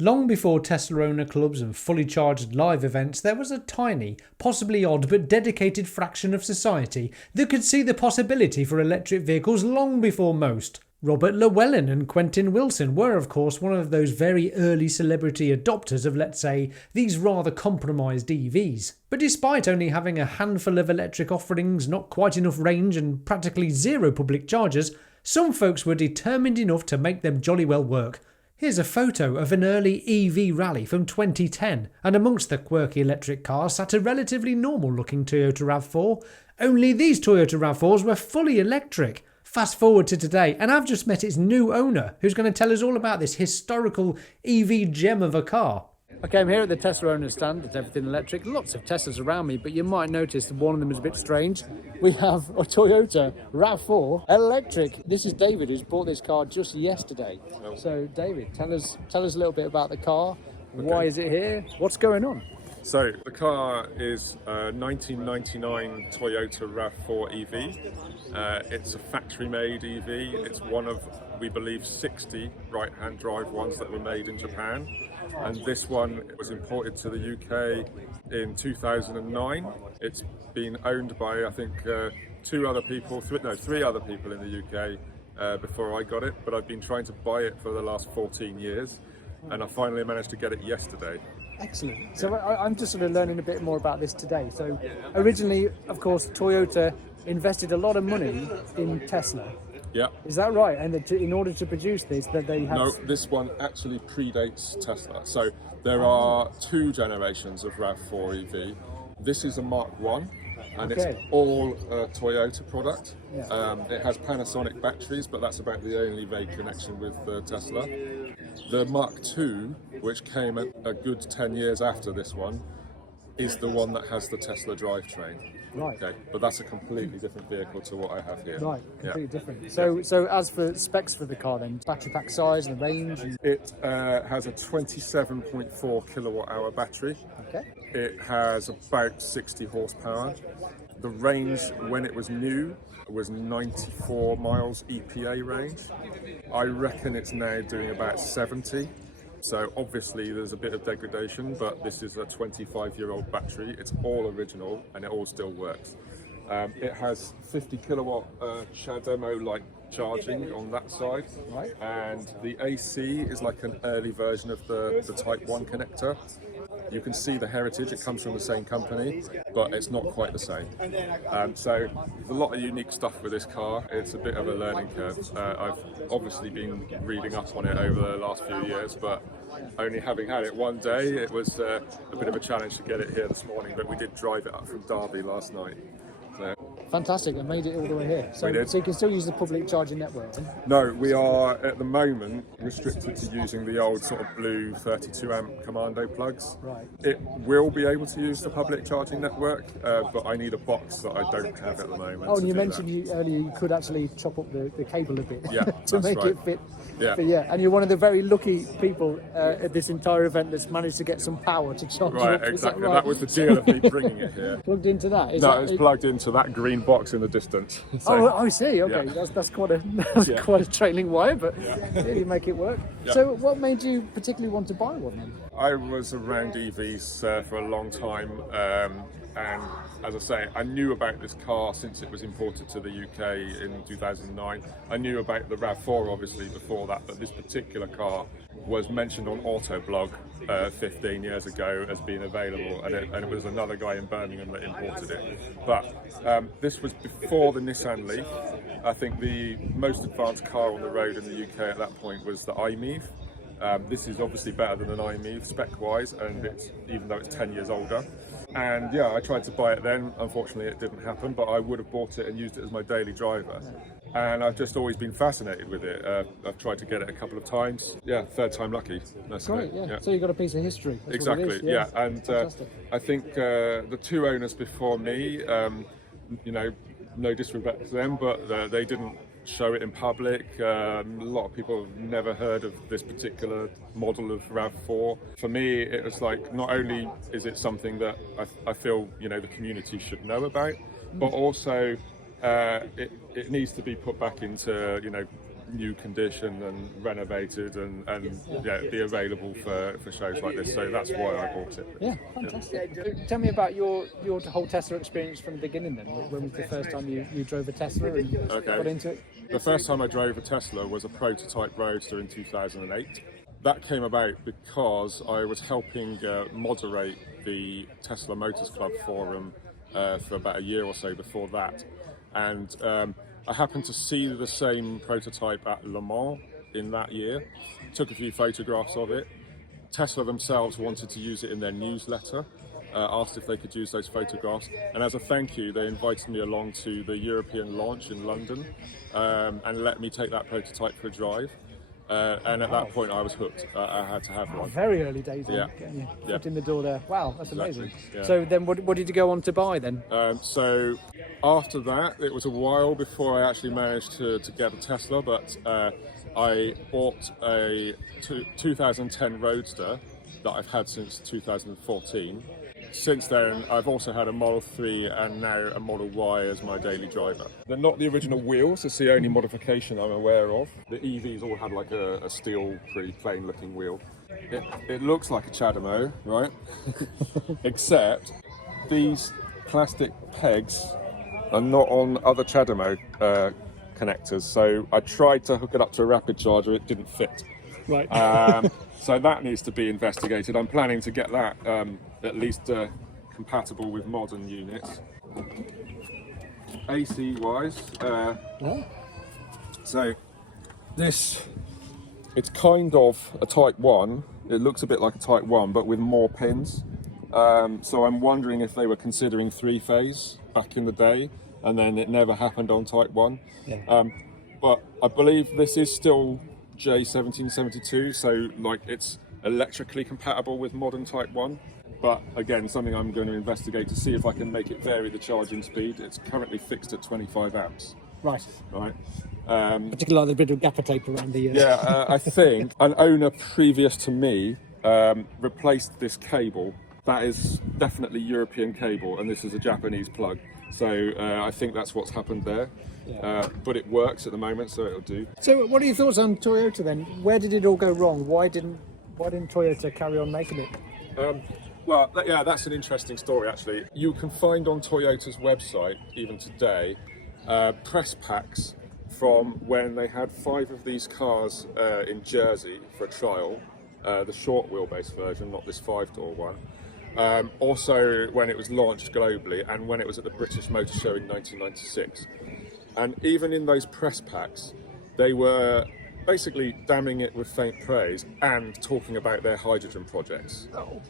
Long before Tesla owner clubs and fully charged live events, there was a tiny, possibly odd but dedicated fraction of society that could see the possibility for electric vehicles long before most. Robert Llewellyn and Quentin Wilson were, of course, one of those very early celebrity adopters of, let's say, these rather compromised EVs. But despite only having a handful of electric offerings, not quite enough range and practically zero public chargers, some folks were determined enough to make them jolly well work. Here's a photo of an early EV rally from 2010, and amongst the quirky electric cars sat a relatively normal-looking Toyota RAV4, only these Toyota RAV4s were fully electric. Fast forward to today, and I've just met its new owner, who's going to tell us all about this historical EV gem of a car. Okay, I'm here at the Tesla owner stand at Everything Electric. Lots of Teslas around me, but you might notice that one of them is a bit strange. We have a Toyota RAV4 Electric. This is David, who's bought this car just yesterday. So, David, tell us a little bit about the car. Okay. Why is it here? What's going on? So the car is a 1999 Toyota RAV4 EV. It's a factory-made EV. It's one of, we believe, 60 right-hand drive ones that were made in Japan. And this one was imported to the UK in 2009. It's been owned by, I think, three other people in the UK before I got it. But I've been trying to buy it for the last 14 years. And I finally managed to get it yesterday. Excellent. So I'm just sort of learning a bit more about this today. So originally, of course, Toyota invested a lot of money in Tesla. Yeah. Is that right? And in order to produce this, that they have... No, this one actually predates Tesla. So there are two generations of RAV4 EV. This is a Mark 1. And it's all a Toyota product. Yeah. It has Panasonic batteries, but that's about the only vague connection with Tesla. The Mark II, which came a good 10 years after this one, is the one that has the Tesla drivetrain. Right. Okay, but that's a completely different vehicle to what I have here. Right, completely different. So as for specs for the car then, battery pack size and the range? It has a 27.4 kilowatt hour battery. Okay. It has about 60 horsepower. The range when it was new was 94 miles EPA range. I reckon it's now doing about 70. So obviously there's a bit of degradation, but this is a 25-year-old battery. It's all original and it all still works. It has 50 kilowatt CHAdeMO-like charging on that side, right. And the AC is like an early version of the Type 1 connector. You can see the heritage, it comes from the same company, but it's not quite the same. So there's a lot of unique stuff with this car. It's a bit of a learning curve. I've obviously been reading up on it over the last few years, but only having had it one day, it was a bit of a challenge to get it here this morning, but we did drive it up from Derby last night. So. Fantastic, and made it all the way here. So you can still use the public charging network? No, we are at the moment restricted to using the old sort of blue 32 amp commando plugs. Right. It will be able to use the public charging network, but I need a box that I don't have at the moment. Oh, and you mentioned earlier you could actually chop up the cable a bit to make right. it fit. Yeah. And you're one of the very lucky people at this entire event that's managed to get some power to charge right, it up. Exactly. That was the deal of me bringing it here. Plugged into that? It's plugged into that green box in the distance. So, I see. Okay, that's quite a trailing wire, but you make it work. Yeah. So, what made you particularly want to buy one then? I was around EVs for a long time, and as I say, I knew about this car since it was imported to the UK in 2009. I knew about the RAV4 obviously before that, but this particular car was mentioned on Autoblog 15 years ago as being available, and it was another guy in Birmingham that imported it. But this was before the Nissan Leaf. I think the most advanced car on the road in the UK at that point was the iMeave. This is obviously better than an iMeave spec-wise, and even though it's 10 years older. And I tried to buy it then. Unfortunately, it didn't happen, but I would have bought it and used it as my daily driver. And I've just always been fascinated with it. I've tried to get it a couple of times. Third time lucky. That's great. Yeah. So you've got a piece of history. That's exactly. Yeah. And I think the two owners before me, no disrespect to them, but they didn't show it in public. A lot of people have never heard of this particular model of RAV4. For me, it was like, not only is it something that I feel the community should know about, but also it needs to be put back into new condition and renovated and be available for shows like this. So that's why I bought it. Yeah, fantastic. Tell me about your whole Tesla experience from the beginning then. When was the first time you drove a Tesla and got into it? The first time I drove a Tesla was a prototype Roadster in 2008. That came about because I was helping moderate the Tesla Motors Club forum for about a year or so before that. And I happened to see the same prototype at Le Mans in that year, took a few photographs of it. Tesla themselves wanted to use it in their newsletter, asked if they could use those photographs, and as a thank you they invited me along to the European launch in London and let me take that prototype for a drive. And at that point I was hooked. I had to have one. Very early days, yeah. Getting your foot in the door there. Wow, that's amazing. Exactly. Yeah. So then what did you go on to buy then? So after that, it was a while before I actually managed to get a Tesla, but I bought a 2010 Roadster that I've had since 2014. Since then, I've also had a Model 3 and now a Model Y as my daily driver. They're not the original wheels, it's the only modification I'm aware of. The EVs all had like a steel, pretty plain looking wheel. It looks like a Chademo, right? Except these plastic pegs are not on other Chademo connectors. So I tried to hook it up to a rapid charger, it didn't fit. Right. So that needs to be investigated. I'm planning to get that at least compatible with modern units. AC wise, so it's kind of a Type 1. It looks a bit like a Type 1 but with more pins. So I'm wondering if they were considering 3-phase back in the day and then it never happened on Type 1. Yeah. But I believe this is still J1772, so like it's electrically compatible with modern Type 1. But again, something I'm going to investigate to see if I can make it vary the charging speed. It's currently fixed at 25 amps. Right. Particularly the bit of gaffer tape around the... I think an owner previous to me replaced this cable. That is definitely European cable, and this is a Japanese plug. So I think that's what's happened there. Yeah. But it works at the moment, so it'll do. So what are your thoughts on Toyota then? Where did it all go wrong? Why didn't Toyota carry on making it? Well, that's an interesting story actually. You can find on Toyota's website, even today, press packs from when they had 5 of these cars in Jersey for a trial, the short wheelbase version, not this 5-door one. Also when it was launched globally and when it was at the British Motor Show in 1996. And even in those press packs, they were basically damning it with faint praise and talking about their hydrogen projects. Oh.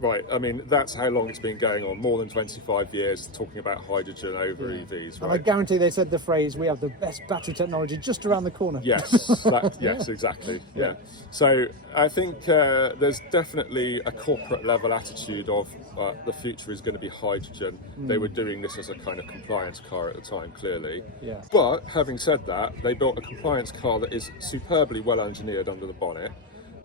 Right. I mean, that's how long it's been going on. More than 25 years talking about hydrogen over EVs. Right. And I guarantee they said the phrase, "We have the best battery technology just around the corner." Yes. Yes, exactly. Yeah. So I think there's definitely a corporate level attitude of the future is going to be hydrogen. They were doing this as a kind of compliance car at the time, clearly. Yeah. But having said that, they built a compliance car that is superbly well engineered under the bonnet.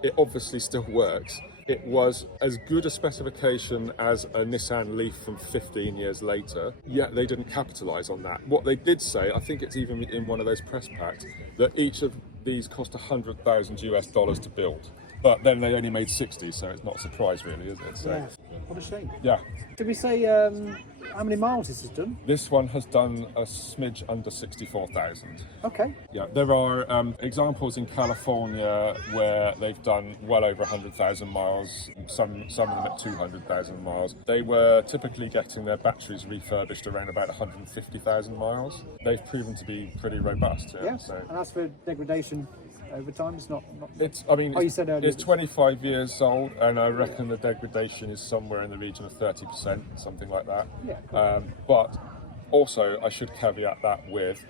It obviously still works. It was as good a specification as a Nissan Leaf from 15 years later, yet they didn't capitalise on that. What they did say, I think it's even in one of those press packs, that each of these cost $100,000 to build. But then they only made 60, so it's not a surprise really, is it? So, yeah. What a shame. Yeah. Did we say how many miles this has done? This one has done a smidge under 64,000. Okay. Yeah, there are examples in California where they've done well over 100,000 miles, some of them at 200,000 miles. They were typically getting their batteries refurbished around about 150,000 miles. They've proven to be pretty robust. Yeah, so. And as for degradation over time, it's not... you said earlier. It's 25 years old, and I reckon the degradation is somewhere in the region of 30%, something like that. Yeah. Cool. But also, I should caveat that with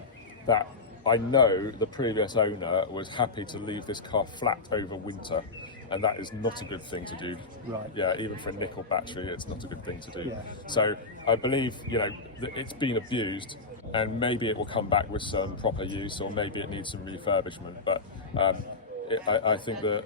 that I know the previous owner was happy to leave this car flat over winter, and that is not a good thing to do. Right. Yeah, even for a nickel battery, it's not a good thing to do. Yeah. So I believe, that it's been abused, and maybe it will come back with some proper use, or maybe it needs some refurbishment. But I think that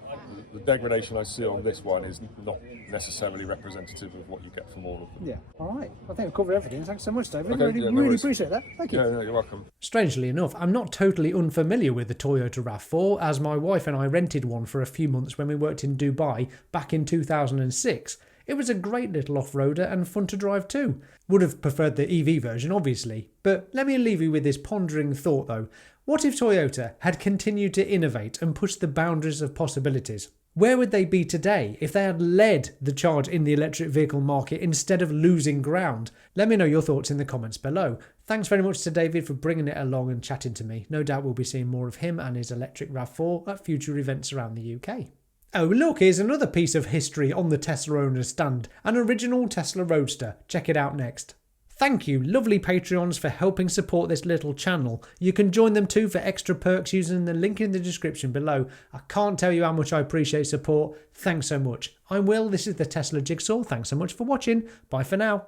the degradation I see on this one is not necessarily representative of what you get from all of them. Yeah. All right. I think I've covered everything. Thanks so much, David. Okay, Really, yeah, no really worries. appreciate that. Thank you. Yeah, no, you're welcome. Strangely enough, I'm not totally unfamiliar with the Toyota RAV4, as my wife and I rented one for a few months when we worked in Dubai back in 2006. It was a great little off-roader and fun to drive too. Would have preferred the EV version, obviously. But let me leave you with this pondering thought though. What if Toyota had continued to innovate and push the boundaries of possibilities? Where would they be today if they had led the charge in the electric vehicle market instead of losing ground? Let me know your thoughts in the comments below. Thanks very much to David for bringing it along and chatting to me. No doubt we'll be seeing more of him and his electric RAV4 at future events around the UK. Oh look, here's another piece of history on the Tesla owner's stand, an original Tesla Roadster. Check it out next. Thank you, lovely Patreons, for helping support this little channel. You can join them too for extra perks using the link in the description below. I can't tell you how much I appreciate support. Thanks so much. I'm Will, this is the Tesla Jigsaw. Thanks so much for watching. Bye for now.